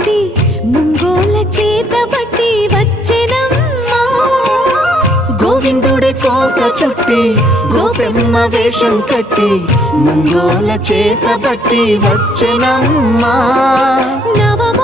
బట్టి ముంగోల చేత బట్టి వచ్చెనమ్మా గోవిందుడే కోక చుట్టి గోపెమ్మ వేషం కట్టి ముంగోల చేత బట్టి వచ్చెనమ్మా నవమ